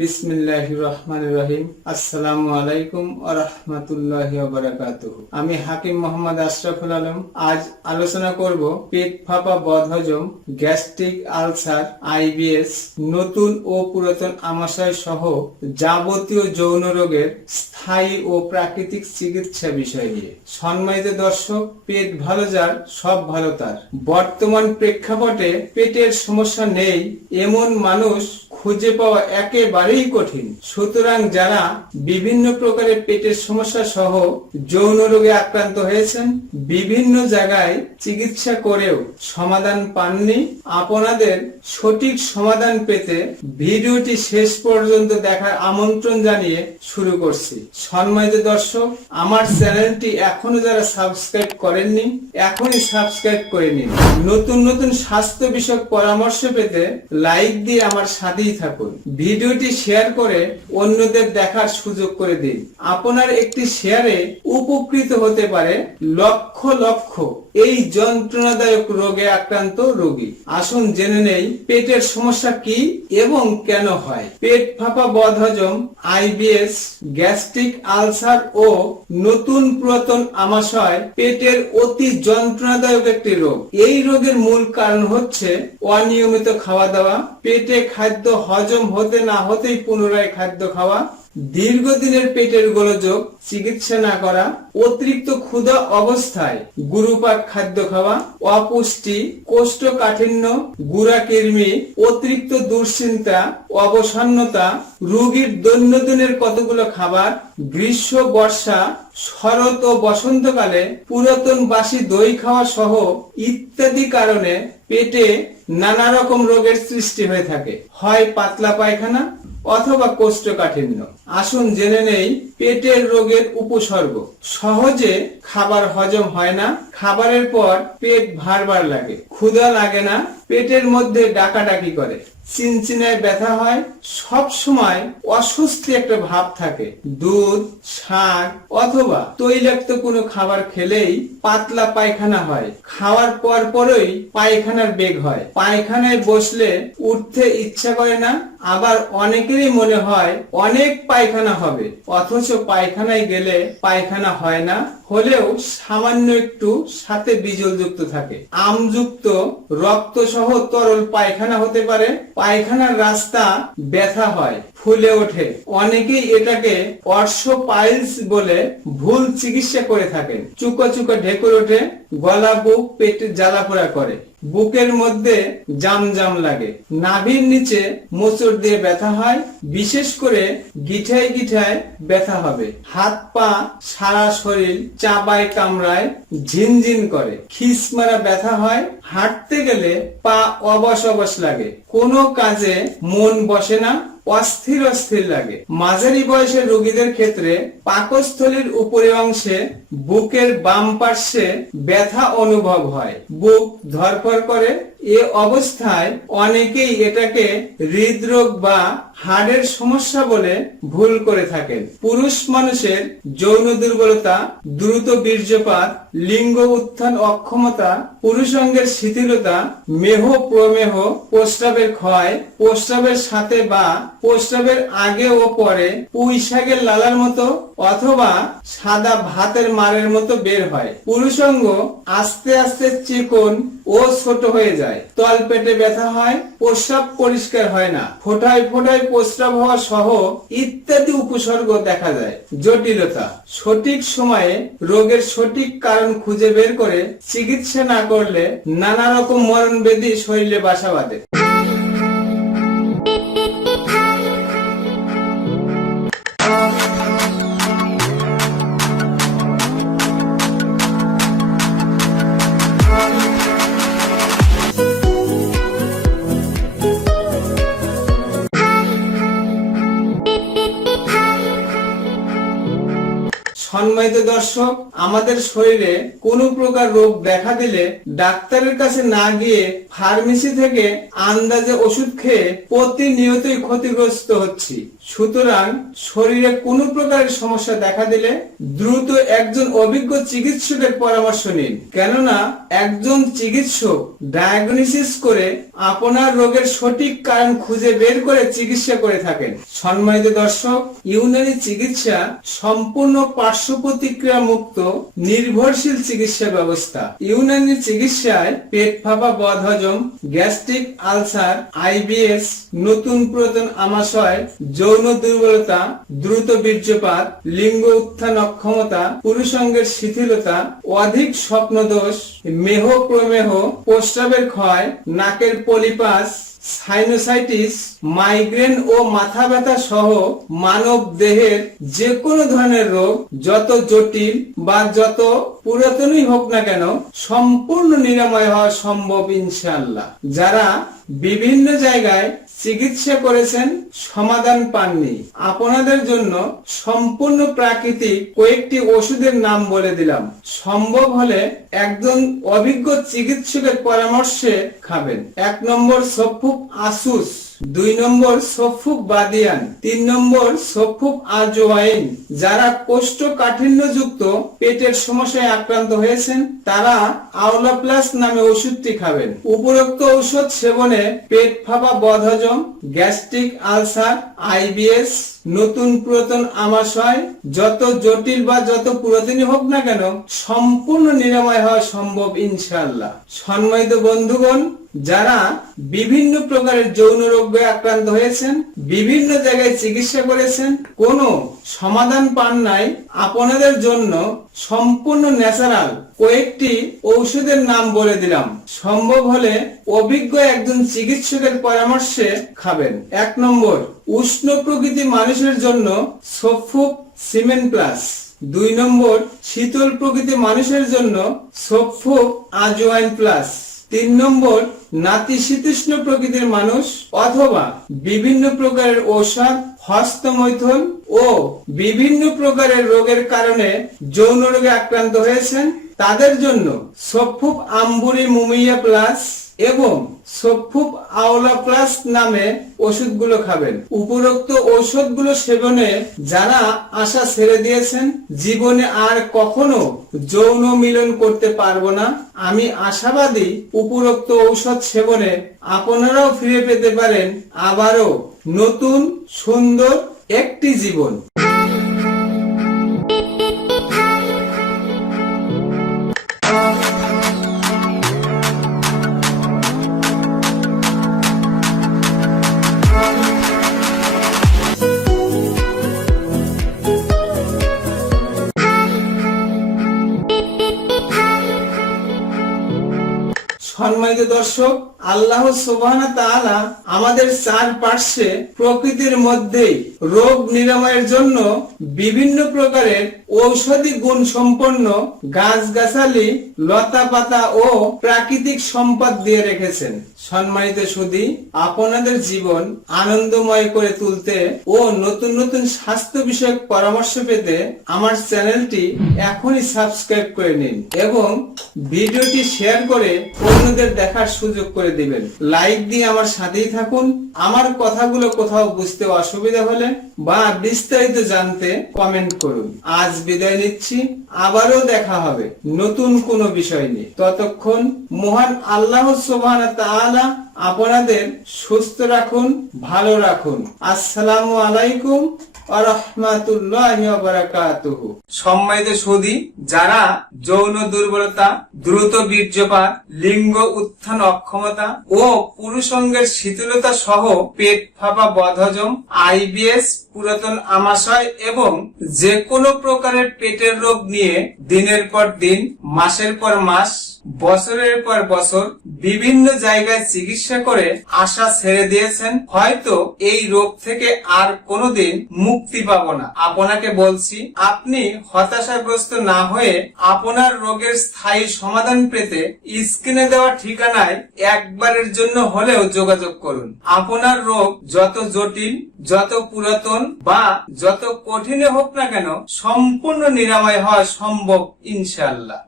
বিসমিল্লাহ রহমান রহিম আসসালামু আলাইকুম আরহামতুল্লাহ বারাকাতুহ। আমি হাকিম মোহাম্মদ আশরাফুল আলম। আজ আলোচনা করব পেট ফাঁপা বদহজম, গ্যাস্ট্রিক আলসার, আইবিএস, নতুন ও পুরাতন আমাশয় সহ যাবতীয় যৌন রোগের স্থায়ী ও প্রাকৃতিক চিকিৎসা বিষয় নিয়ে। সম্মানিত দর্শক, পেট ভালো যার, সব ভালো তার। বর্তমান প্রেক্ষাপটে পেটের সমস্যা নেই, এমন মানুষ খুঁজে পাওয়া একেবারেই কঠিন। সুতরাং যারা বিভিন্ন প্রকারের পেটের সমস্যা সহ যৌন রোগে আক্রান্ত হয়েছেন, বিভিন্ন জায়গায় চিকিৎসা করেও সমাধান পাননি। আপনাদের সঠিক সমাধান পেতে ভিডিওটি শেষ পর্যন্ত দেখার আমন্ত্রণ জানিয়ে শুরু করছি। সম্মানিত দর্শক, আমার চ্যানেলটি এখনও যারা সাবস্ক্রাইব করেননি, এখনই সাবস্ক্রাইব করে নিন। নতুন নতুন স্বাস্থ্য বিষয়ক পরামর্শ পেতে লাইক দিয়ে আমার সাথেই থাকুন। ভিডিওটি শেয়ার করে অন্যদের দেখার সুযোগ করে দিন। আপনার একটি শেয়ারে উপকৃত হতে পারে লক্ষ লক্ষ এই যন্ত্রণাদায়ক রোগে আক্রান্ত রোগী। আসুন জেনে নেই পেটের সমস্যা কি এবং কেন হয়। পেট ফাঁপা বদহজম, আইবিএস, গ্যাস্ট্রিক আলসার ও নতুন পুরাতন আমাশয় পেটের অতি যন্ত্রণাদায়ক একটি রোগ। এই রোগের মূল কারণ হচ্ছে অনিয়মিত খাওয়া দাওয়া, পেটে খাদ্য হজম হতে না হতেই পুনরায় খাদ্য খাওয়া দীর্ঘদিনের পেটের গোলযোগ, চিকিৎসা না করা, অতিরিক্ত ক্ষুধা অবস্থায় গুরুপাক খাদ্য খাওয়া, অপুষ্টি, কোষ্ঠকাঠিন্য, গুড়া অতিরিক্ত দুশ্চিন্তা, অবসন্নতা, রোগীর দৈনন্দিনের কতগুলো খাবার, গ্রীষ্ম, বর্ষা, শরৎ ও বসন্তকালে পুরাতন বাসি দই খাওয়া সহ ইত্যাদি কারণে পেটে নানা রকম রোগের সৃষ্টি হয়ে থাকে। হয় পাতলা পায়খানা অথবা কোষ্ঠকাঠিন্য। আসুন জেনে নেই পেটের রোগের উপসর্গ। সহজে খাবার হজম হয় না। খাবারের পর পেট ভার লাগে। ক্ষুধা লাগে না। পেটের মধ্যে ডাকাডাকি করে। চিনচিনায় ব্যথা হয় সব সময় অস্বস্তি একটা ভাব থাকে। দুধ, শাক অথবা তৈলাক্ত কোনো খাবার খেলেই পাতলা পায়খানা হয়। খাওয়ার পর পরই পায়খানার বেগ হয়। পায়খানায় বসলে উঠতে ইচ্ছা করে না, আবার অনেকেরই মনে হয় অনেক পায়খানা হবে। অথচ পায়খানায় গেলে পায়খানা হয় না, হলেও সামান্য একটু সাথে বিজল যুক্ত থাকে। আমযুক্ত রক্ত সহ তরল পায়খানা হতে পারে পায়খানার রাস্তা ব্যথা হয়, ফুলে ওঠে। অনেকেই এটাকে অর্শ পাইলস বলে ভুল চিকিৎসা করে থাকেন। চুকো চুকো ঢেকুর ওঠে, গলা, বুক, পেটে জ্বালা পোড়া করে। বুকের মধ্যে জাম জাম লাগে। নাভির নিচে মোচড় দিয়ে ব্যথা হয়, বিশেষ করে গিঠায় গিঠায় ব্যথা হবে। হাত পা সারা শরীর চাবায় কামড়ায়, ঝিনঝিন করে। খিস মারা ব্যথা হয়, হাঁটতে গেলে পা অবশ অবশ লাগে। কোনো কাজে মন বসে না। অস্থির অস্থির লাগে। মাঝারি বয়সের রোগীদের ক্ষেত্রে পাকস্থলীর উপরে অংশে বুকের বাম পার্শ্বে ব্যথা অনুভব হয়। বুক ধরপর করে এ অবস্থায় অনেকেই এটাকে হৃদরোগ বা হাড়ের সমস্যা বলে ভুল করে থাকেন। পুরুষ মানুষের যৌন দুর্বলতা, দ্রুত বীর্যপাত, লিঙ্গ উত্থান অক্ষমতা পুরুষাঙ্গের শিথিলতা, মেহ প্রমেহ, প্রস্রাবের ক্ষয়, প্রস্রাবের সাথে বা প্রস্রাবের আগে ও পরে পুঁই শাকের লালার মতো অথবা সাদা ভাতের মারের মতো বের হয়। পুরুষাঙ্গ আস্তে আস্তে চিকন ও ছোট হয়ে যায়। তল পেটে ব্যথা হয়, প্রস্রাব পরিষ্কার হয় না। ফোটায় ফোটায় প্রস্রাব হওয়া সহ ইত্যাদি উপসর্গ দেখা যায়। জটিলতা। সঠিক সময়ে রোগের সঠিক কারণ খুঁজে বের করে চিকিৎসা না করলে নানা রকম মরণ ব্যাধি শরীরে বাসা বাঁধে। সম্মানিত দর্শক, আমাদের শরীরে কোনো প্রকার রোগ দেখা দিলে ডাক্তারের কাছে না গিয়ে ফার্মেসি থেকে আন্দাজে ওষুধ খেয়ে প্রতিনিয়তই ক্ষতিগ্রস্ত হচ্ছি। সুতরাং শরীরে কোনো প্রকারের সমস্যা দেখা দিলে দ্রুত একজন অভিজ্ঞ চিকিৎসকের পরামর্শ নিন। কেননা একজন চিকিৎসক ডায়াগনোসিস করে আপনার রোগের সঠিক কারণ খুঁজে বের করে চিকিৎসা করে থাকেন। সম্মানিত দর্শক, ইউনানি চিকিৎসা সম্পূর্ণ পার্শ্ব প্রতিক্রিয়া মুক্ত, নির্ভরশীল চিকিৎসা ব্যবস্থা। ইউনানি চিকিৎসায় পেট ফাঁপা, বদহজম, গ্যাস্ট্রিক আলসার, আইবিএস, নতুন পুরাতন আমাশয় যৌন দুর্বলতা দ্রুত বীর্যপাত, লিঙ্গ উত্থান অক্ষমতা, পুরুষাঙ্গের শিথিলতা অধিক স্বপ্নদোষ, মেহ প্রমেহ, প্রস্রাবের ক্ষয়, নাকের পলিপাস, সাইনোসাইটিস, মাইগ্রেন ও মাথা ব্যথা সহ মানব দেহের যে কোনো ধরনের রোগ যত জটিল বা যত পুরাতনই হোক না কেন সম্পূর্ণ নিরাময় হওয়া সম্ভব ইনশাআল্লাহ। যারা বিভিন্ন জায়গায় চিকিৎসা করেছেন, সমাধান পাননি। আপনাদের জন্য সম্পূর্ণ প্রাকৃতিক কয়েকটি ওষুধের নাম বলে দিলাম। সম্ভব হলে একজন অভিজ্ঞ চিকিৎসকের পরামর্শে খাবেন। এক নম্বর সফুক আসুস। দুই নম্বর সফুক বাদিয়ান, তিন নম্বর সফুক আজওয়াইন। যারা কোষ্ঠ কাঠিন্যযুক্ত পেটের সমস্যায় আক্রান্ত হয়েছেন, তারা আওলা প্লাস নামে ওষুধটি খাবেন। উপরোক্ত ঔষধ সেবনে পেট ফাঁপা বদহজম, গ্যাস্ট্রিক আলসার, আইবিএস, নতুন পুরাতন আমাশয়, যত জটিল বা যত পুরাতনই হোক না কেন, সম্পূর্ণ নিরাময় হওয়া সম্ভব ইনশাআল্লাহ। সম্মানিত বন্ধুগণ যারা বিভিন্ন প্রকারের যৌন রোগে আক্রান্ত হয়েছেন, বিভিন্ন জায়গায় চিকিৎসা করেছেন, কোনো সমাধান পান নাই, আপনাদের জন্য সম্পূর্ণ ন্যাচারাল কয়েকটি ঔষধের নাম বলে দিলাম। সম্ভব হলে অভিজ্ঞ একজন চিকিৎসকের পরামর্শে খাবেন। এক নম্বর, উষ্ণ প্রকৃতি মানুষের জন্য সফুক সিমেন্ট প্লাস। দুই নম্বর, শীতল প্রকৃতি মানুষের জন্য সফুক আজওয়াইন প্লাস। তিন নম্বর নাতিশীতোষ্ণ প্রকৃতির মানুষ অথবা বিভিন্ন প্রকারের ঔষধ, হস্তমৈথুন ও বিভিন্ন প্রকারের রোগের কারণে যৌন রোগে আক্রান্ত হয়েছেন। তাদের জন্য সফুব আম্বুরি মুমিয়া প্লাস এবং সফুক আওলা প্লাস নামে ওষুধগুলো খাবেন। উপরোক্ত ঔষধগুলো সেবনে যারা আশা ছেড়ে দিয়েছেন, জীবনে আর কখনো যৌন মিলন করতে পারব না। আমি আশাবাদী উপরোক্ত ঔষধ সেবনে আপনারাও ফিরে পেতে পারেন আবারও নতুন, সুন্দর একটি জীবন। দর্শক আল্লাহ সুবহানাহু তাআলা আমাদের প্রকৃতির মধ্যেই রোগ নিরাময়ের জন্য বিভিন্ন প্রকারের ঔষধি গুণ সম্পন্ন গাছগাছালি লতা পাতা ও প্রাকৃতিক সম্পদ দিয়ে রেখেছেন। সম্মানিত সুধী আপনাদের জীবন আনন্দময় করে তুলতে ও নতুন নতুন স্বাস্থ্য বিষয়ক পরামর্শ পেতে আমার চ্যানেলটি এখনই সাবস্ক্রাইব করে নিন এবং ভিডিওটি শেয়ার করে অন্যদের দেখার সুযোগ করে দিবেন। লাইক দিয়ে আমার সাথেই থাকুন। আমার কথাগুলো কোথাও বুঝতে অসুবিধা হলে বা বিস্তারিত জানতে কমেন্ট করুন। আজ বিদায় নিচ্ছি। আবারও দেখা হবে নতুন কোনো বিষয় নিয়ে। ততক্ষণ মহান আল্লাহ ওয়া তাআলা আপনাদের সুস্থ রাখুন, ভালো রাখুন। আসসালামু আলাইকুম। সম্মানিত সুদী যারা যৌন দুর্বলতা, দ্রুত বীর্যপাত, লিঙ্গ উত্থান অক্ষমতা ও পুরুষঙ্গের শীতলতা সহ পেট ফাঁপা বদহজম, আইবিএস, পুরাতন আমাশয় এবং যে কোনো প্রকারের পেটের রোগ নিয়ে দিনের পর দিন, মাসের পর মাস, বছরের পর বছর বিভিন্ন জায়গায় চিকিৎসা করে আশা ছেড়ে দিয়েছেন। হয়তো এই রোগ থেকে আর কোনোদিন মুক্তি পাবো না। আপনাকে বলছি, আপনি হতাশাগ্রস্ত না হয়ে আপনার রোগের স্থায়ী সমাধান পেতে স্ক্রিনে দেওয়া ঠিকানায় একবারের জন্য হলেও যোগাযোগ করুন। আপনার রোগ যত জটিল, যত পুরাতন বা যত কঠিনে হোক না কেন, সম্পূর্ণ নিরাময় হওয়া সম্ভব, ইনশাআল্লাহ।